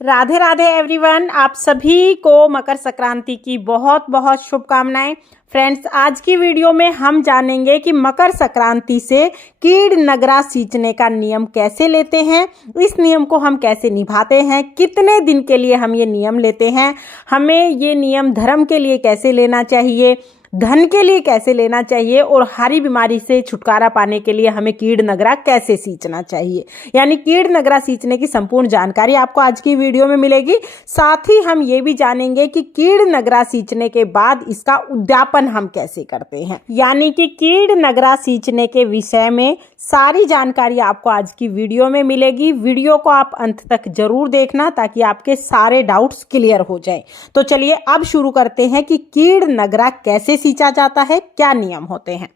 Radhe Radhe everyone, आप सभी को मकर संक्रांति की बहुत बहुत शुभकामनाएं। फ्रेंड्स, आज की वीडियो में हम जानेंगे कि मकर संक्रांति से कीड़ नगरा सींचने का नियम कैसे लेते हैं, इस नियम को हम कैसे निभाते हैं, कितने दिन के लिए हम ये नियम लेते हैं, हमें ये नियम धर्म के लिए कैसे लेना चाहिए, धन के लिए कैसे लेना चाहिए और हरी बीमारी से छुटकारा पाने के लिए हमें कीड़ नगरा कैसे सींचना चाहिए। यानी कीड़ नगरा सींचने की संपूर्ण जानकारी आपको आज की वीडियो में मिलेगी। साथ ही हम ये भी जानेंगे कि कीड़ नगरा सींचने के बाद इसका उद्यापन हम कैसे करते हैं। यानी कि कीड़ नगरा सींचने के विषय में सारी जानकारी आपको आज की वीडियो में मिलेगी। वीडियो को आप अंत तक जरूर देखना ताकि आपके सारे डाउट्स क्लियर हो जाएं। तो चलिए अब शुरू करते हैं कि कीड़ नगरा कैसे सींचा जाता है, क्या नियम होते हैं।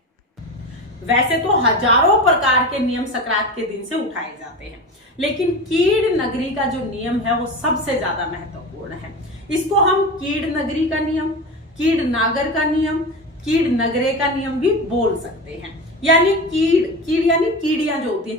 वैसे तो हजारों प्रकार के नियम संक्रांत के दिन से उठाए जाते हैं, लेकिन कीड़ नगरी का जो नियम है वो सबसे ज्यादा महत्वपूर्ण है। इसको हम कीड़ नगरी का नियम, कीड़ नागर का नियम, कीड़ नगरे का नियम भी बोल सकते हैं। यानी कीड़ यानी कीड़ियां जो होती है,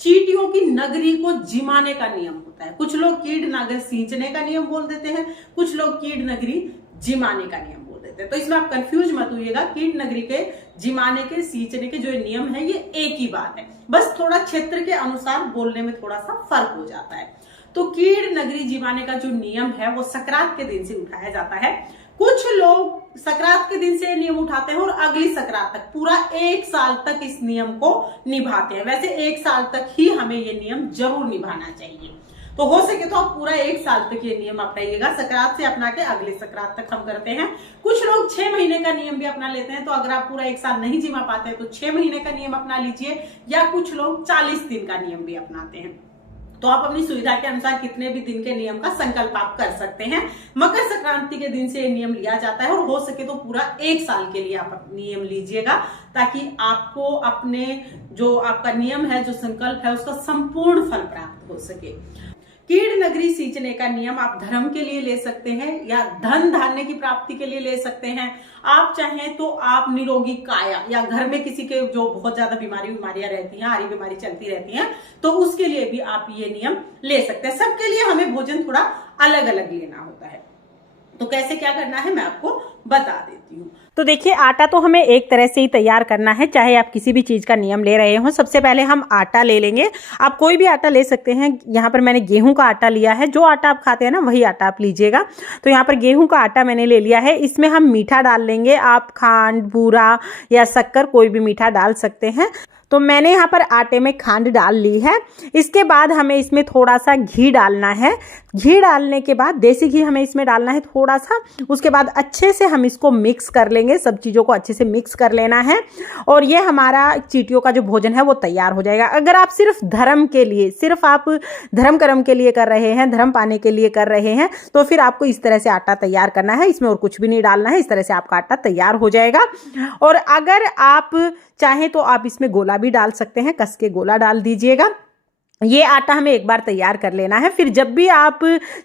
चींटियों की नगरी को जिमाने का नियम होता है। कुछ लोग कीड़ नागर सींचने का नियम बोल देते हैं, कुछ लोग कीड़ नगरी जिमाने का नियम बोल देते हैं। तो इसमें आप कंफ्यूज मत होइएगा। कीड़ नगरी के जिमाने के सींचने के जो नियम है ये एक ही बात है, बस थोड़ा क्षेत्र के अनुसार बोलने में थोड़ा सा फर्क हो जाता है। तो कीड़ नगरी जिमाने का जो नियम है वो संक्रांत के दिन से उठाया जाता है। कुछ लोग संक्रांत के दिन से नियम उठाते हैं और अगली संक्रांत तक पूरा एक साल तक इस नियम को निभाते हैं। वैसे एक साल तक ही हमें ये नियम जरूर निभाना चाहिए। तो हो सके तो आप पूरा एक साल तक ये नियम अपनाइएगा। संक्रांत से अपना के अगले संक्रांत तक हम करते हैं। कुछ लोग 6 महीने का नियम भी अपना लेते हैं। तो अगर आप पूरा एक साल नहीं जिमा पाते हैं तो 6 महीने का नियम अपना लीजिए, या कुछ लोग 40 दिन का नियम भी अपनाते हैं। तो आप अपनी सुविधा के अनुसार कितने भी दिन के नियम का संकल्प आप कर सकते हैं। मकर संक्रांति के दिन से नियम लिया जाता है और हो सके तो पूरा एक साल के लिए आप नियम लीजिएगा, ताकि आपको अपने जो आपका नियम है, जो संकल्प है, उसका संपूर्ण फल प्राप्त हो सके। कीड़ नगरी सींचने का नियम आप धर्म के लिए ले सकते हैं या धन धान्य की प्राप्ति के लिए ले सकते हैं। आप चाहें तो आप निरोगी काया या घर में किसी के जो बहुत ज्यादा बीमारियां रहती हैं, हारी बीमारी चलती रहती है, तो उसके लिए भी आप ये नियम ले सकते हैं। सबके लिए हमें भोजन थोड़ा अलग अलग लेना होता है। तो कैसे क्या करना है मैं आपको बता देती हूँ। तो देखिए, आटा तो हमें एक तरह से ही तैयार करना है, चाहे आप किसी भी चीज़ का नियम ले रहे हो। सबसे पहले हम आटा ले लेंगे। आप कोई भी आटा ले सकते हैं। यहाँ पर मैंने गेहूं का आटा लिया है। जो आटा आप खाते हैं ना वही आटा आप लीजिएगा। तो यहाँ पर गेहूं का आटा मैंने ले लिया है। इसमें हम मीठा डाल लेंगे। आप खांड, बूरा या शक्कर कोई भी मीठा डाल सकते हैं। तो मैंने यहाँ पर आटे में खांड डाल ली है। इसके बाद हमें इसमें थोड़ा सा घी डालना है। घी डालने के बाद देसी घी हमें इसमें डालना है थोड़ा सा। उसके बाद अच्छे से हम इसको मिक्स कर लेंगे। सब चीज़ों को अच्छे से मिक्स कर लेना है और ये हमारा चींटियों का जो भोजन है वो तैयार हो जाएगा। अगर आप सिर्फ धर्म के लिए, सिर्फ आप धर्म कर्म के लिए कर रहे हैं, धर्म पाने के लिए कर रहे हैं, तो फिर आपको इस तरह से आटा तैयार करना है। इसमें और कुछ भी नहीं डालना है। इस तरह से आपका आटा तैयार हो जाएगा। और अगर आप चाहें तो आप इसमें गोला भी डाल सकते हैं। कस के गोला डाल दीजिएगा। ये आटा हमें एक बार तैयार कर लेना है। फिर जब भी आप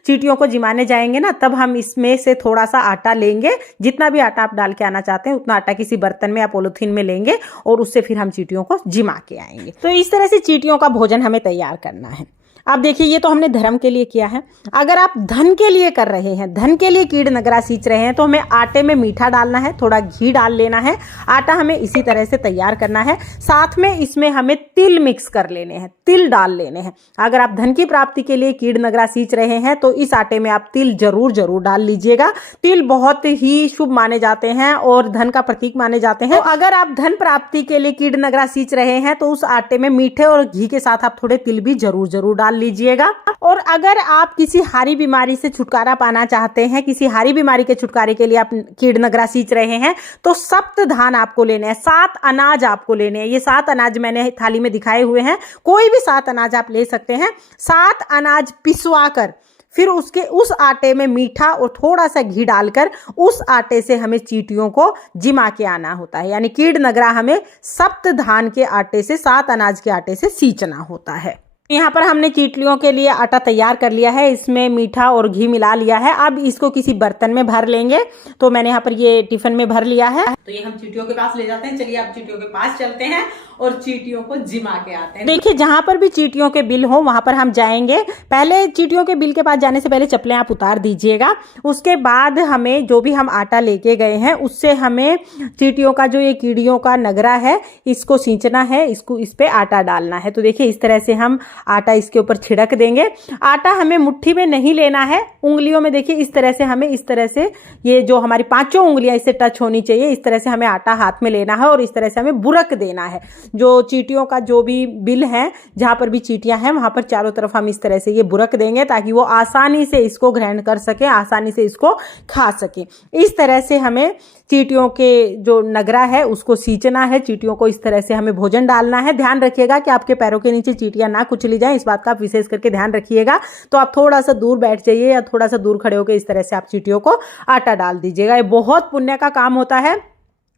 चींटियों को जिमाने जाएंगे ना, तब हम इसमें से थोड़ा सा आटा लेंगे। जितना भी आटा आप डाल के आना चाहते हैं उतना आटा किसी बर्तन में या पॉलीथीन में लेंगे और उससे फिर हम चींटियों को जिमा के आएंगे। तो इस तरह से चींटियों का भोजन हमें तैयार करना है। अब देखिए, ये तो हमने धर्म के लिए किया है। अगर आप धन के लिए कर रहे हैं, धन के लिए कीड़ नगरा सींच रहे हैं, तो हमें आटे में मीठा डालना है, थोड़ा घी डाल लेना है। आटा हमें इसी तरह से तैयार करना है। साथ में इसमें हमें तिल मिक्स कर लेने हैं, तिल डाल लेने हैं। अगर आप धन की प्राप्ति के लिए कीड़ नगरा सींच रहे हैं तो इस आटे में आप तिल जरूर जरूर डाल लीजिएगा। तिल बहुत ही शुभ माने जाते हैं और धन का प्रतीक माने जाते हैं। तो अगर आप धन प्राप्ति के लिए कीड़ नगरा सींच रहे हैं तो उस आटे में मीठे और घी के साथ आप थोड़े तिल भी जरूर जरूर डाल लीजिएगा। और अगर आप किसी हारी बीमारी से छुटकारा पाना चाहते हैं, किसी हारी बीमारी के छुटकारे के लिए आप कीड़ नगरा सींच रहे हैं, तो 7 धान आपको लेने हैं, 7 अनाज आपको लेने हैं। ये 7 अनाज मैंने थाली में दिखाए हुए हैं। कोई भी 7 अनाज आप ले सकते हैं। 7 अनाज पिसवा कर फिर उस आटे में मीठा और थोड़ा सा घी डालकर उस आटे से हमें चींटियों को जिमा के आना होता है। यानी कीड़ नगरा हमें 7 धान के आटे से, 7 अनाज के आटे से सींचना होता है। यहाँ पर हमने चींटियों के लिए आटा तैयार कर लिया है। इसमें मीठा और घी मिला लिया है। अब इसको किसी बर्तन में भर लेंगे। तो मैंने यहाँ पर ये टिफिन में भर लिया है। तो ये हम चींटियों के पास ले जाते हैं। चलिए आप चींटियों के पास चलते हैं और चींटियों को जिमा के आते हैं। देखिए जहां पर भी चींटियों के बिल हो वहां पर हम जाएंगे। पहले चींटियों के बिल के पास जाने से पहले चप्पलें आप उतार दीजिएगा। उसके बाद हमें जो भी हम आटा लेके गए हैं उससे हमें चींटियों का जो ये कीड़ियों का नगरा है इसको सींचना है, इसको इस पे आटा डालना है। तो देखिए इस तरह से हम आटा इसके ऊपर छिड़क देंगे। आटा हमें मुट्ठी में नहीं लेना है, उंगलियों में देखिए इस तरह से हमें, इस तरह से ये जो हमारी 5 उंगलियां इससे टच होनी चाहिए, इस तरह से हमें आटा हाथ में लेना है और इस तरह से हमें बुरक देना है। जो चींटियों का जो भी बिल है, जहां पर भी चींटियां हैं वहां पर चारों तरफ हम इस तरह से ये बुरक देंगे ताकि वो आसानी से इसको ग्रहण कर सके, आसानी से इसको खा सके। इस तरह से हमें चींटियों के जो नगरा है उसको सींचना है। चींटियों को इस तरह से हमें भोजन डालना है। ध्यान रखिएगा कि आपके पैरों के नीचे चींटियां ना कुचली जाएं, इस बात का आप विशेष करके ध्यान रखिएगा। तो आप थोड़ा सा दूर बैठ जाइए या थोड़ा सा दूर खड़े होकर इस तरह से आप चींटियों को आटा डाल दीजिएगा। ये बहुत पुण्य का काम होता है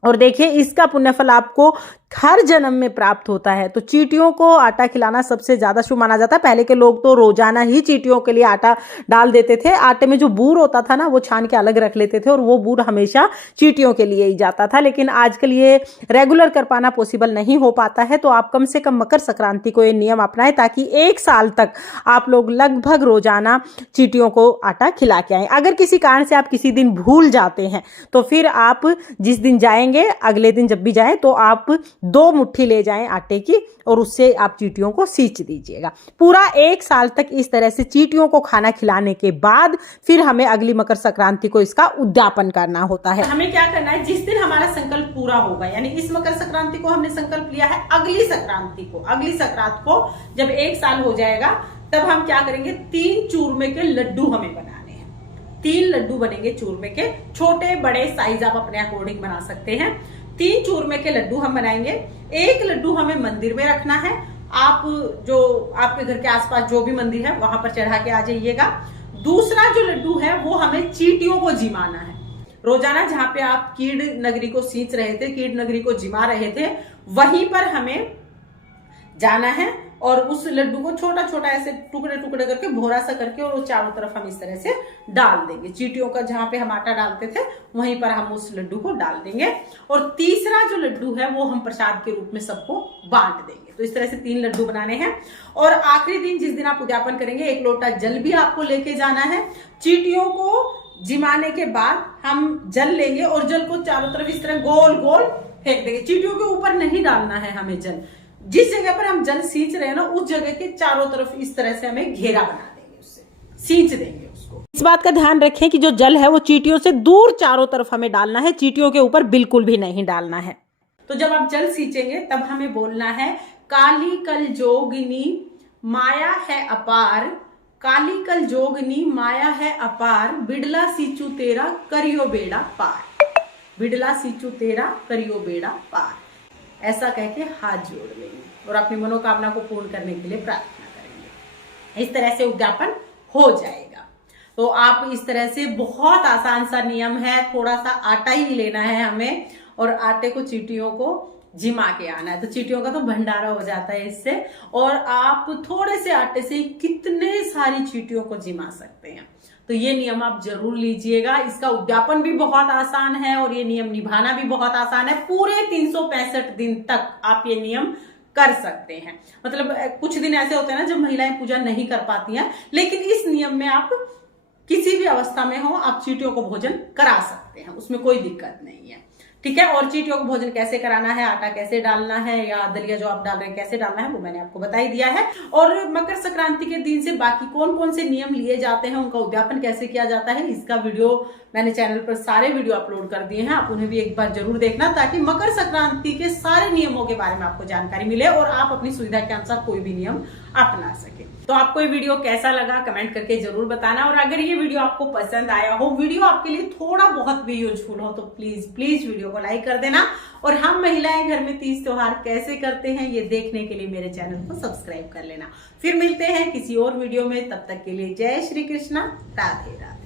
और देखिए इसका पुण्यफल आपको हर जन्म में प्राप्त होता है। तो चींटियों को आटा खिलाना सबसे ज्यादा शुभ माना जाता है। पहले के लोग तो रोजाना ही चींटियों के लिए आटा डाल देते थे। आटे में जो बूर होता था ना वो छान के अलग रख लेते थे और वो बूर हमेशा चींटियों के लिए ही जाता था। लेकिन आजकल ये रेगुलर कर पाना पॉसिबल नहीं हो पाता है। तो आप कम से कम मकर संक्रांति को ये नियम अपनाएं ताकि 1 साल तक आप लोग लगभग रोजाना चींटियों को आटा खिला के आए। अगर किसी कारण से आप किसी दिन भूल जाते हैं तो फिर आप जिस दिन जाएंगे, अगले दिन जब भी जाएं तो आप 2 मुट्ठी ले जाएं आटे की और उससे आप चींटियों को सींच दीजिएगा। पूरा 1 साल तक इस तरह से चींटियों को खाना खिलाने के बाद फिर हमें अगली मकर संक्रांति को इसका उद्यापन करना होता है। हमें क्या करना है, जिस दिन हमारा संकल्प पूरा होगा, यानी इस मकर संक्रांति को हमने संकल्प लिया है, अगली संक्रांत को जब 1 साल हो जाएगा तब हम क्या करेंगे, 3 चूरमे के लड्डू हमें बनाने हैं। 3 लड्डू बनेंगे चूरमे के, छोटे बड़े साइज आप अपने अकॉर्डिंग बना सकते हैं। 3 चूरमे के लड्डू हम बनाएंगे। 1 लड्डू हमें मंदिर में रखना है। आप जो आपके घर के आसपास जो भी मंदिर है वहां पर चढ़ा के आ जाइएगा। दूसरा जो लड्डू है वो हमें चींटियों को जिमाना है। रोजाना जहां पे आप कीड़ नगरी को सींच रहे थे, कीड़ नगरी को जिमा रहे थे, वहीं पर हमें जाना है और उस लड्डू को छोटा छोटा ऐसे टुकड़े टुकड़े करके, भोरा सा करके, और वो चारों तरफ हम इस तरह से डाल देंगे। चींटियों का जहां पे हम आटा डालते थे वहीं पर हम उस लड्डू को डाल देंगे। और तीसरा जो लड्डू है वो हम प्रसाद के रूप में सबको बांट देंगे। तो इस तरह से 3 लड्डू बनाने हैं। और आखिरी दिन जिस दिन आप उद्यापन करेंगे, 1 लोटा जल भी आपको लेके जाना है। चींटियों को जिमाने के बाद हम जल लेंगे और जल को चारों तरफ इस तरह गोल गोल फेंक देंगे। चींटियों के ऊपर नहीं डालना है हमें जल। जिस जगह पर हम जल सींच रहे हैं ना, उस जगह के चारों तरफ इस तरह से हमें घेरा बना देंगे, उससे सींच देंगे उसको। इस बात का ध्यान रखें कि जो जल है वो चींटियों से दूर चारों तरफ हमें डालना है, चींटियों के ऊपर बिल्कुल भी नहीं डालना है। तो जब आप जल सींचेंगे तब हमें बोलना है, काली कल जोगिनी माया है अपार, काली कल जोगिनी माया है अपार, बिड़ला सींचू तेरा करियो बेड़ा पार, बिड़ला सींचू तेरा करियो बेड़ा पार। ऐसा कह के हाथ जोड़ लेंगे और अपनी मनोकामना को पूर्ण करने के लिए प्रार्थना करेंगे। इस तरह से उद्यापन हो जाएगा। तो आप इस तरह से, बहुत आसान सा नियम है, थोड़ा सा आटा ही लेना है हमें और आटे को चींटियों को जिमा के आना है। तो चींटियों का तो भंडारा हो जाता है इससे। और आप थोड़े से आटे से कितने सारी चींटियों को जिमा सकते हैं। तो ये नियम आप जरूर लीजिएगा। इसका उद्यापन भी बहुत आसान है और ये नियम निभाना भी बहुत आसान है। पूरे 365 दिन तक आप ये नियम कर सकते हैं। मतलब कुछ दिन ऐसे होते हैं ना जब महिलाएं पूजा नहीं कर पाती हैं, लेकिन इस नियम में आप किसी भी अवस्था में हो, आप चींटियों को भोजन करा सकते हैं, उसमें कोई दिक्कत नहीं है। ठीक है। और चींटियों को भोजन कैसे कराना है, आटा कैसे डालना है या दलिया जो आप डाल रहे हैं कैसे डालना है, वो मैंने आपको बता ही दिया है। और मकर संक्रांति के दिन से बाकी कौन कौन से नियम लिए जाते हैं, उनका उद्यापन कैसे किया जाता है, इसका वीडियो मैंने चैनल पर सारे वीडियो अपलोड कर दिए हैं। आप उन्हें भी एक बार जरूर देखना ताकि मकर संक्रांति के सारे नियमों के बारे में आपको जानकारी मिले और आप अपनी सुविधा के अनुसार कोई भी नियम अपना सके। तो आपको ये वीडियो कैसा लगा कमेंट करके जरूर बताना। और अगर ये वीडियो आपको पसंद आया हो, वीडियो आपके लिए थोड़ा बहुत भी यूजफुल हो, तो प्लीज प्लीज वीडियो को लाइक कर देना। और हम महिलाएं घर में तीज त्योहार कैसे करते हैं ये देखने के लिए मेरे चैनल को सब्सक्राइब कर लेना। फिर मिलते हैं किसी और वीडियो में, तब तक के लिए जय श्री कृष्णा, राधे राधे।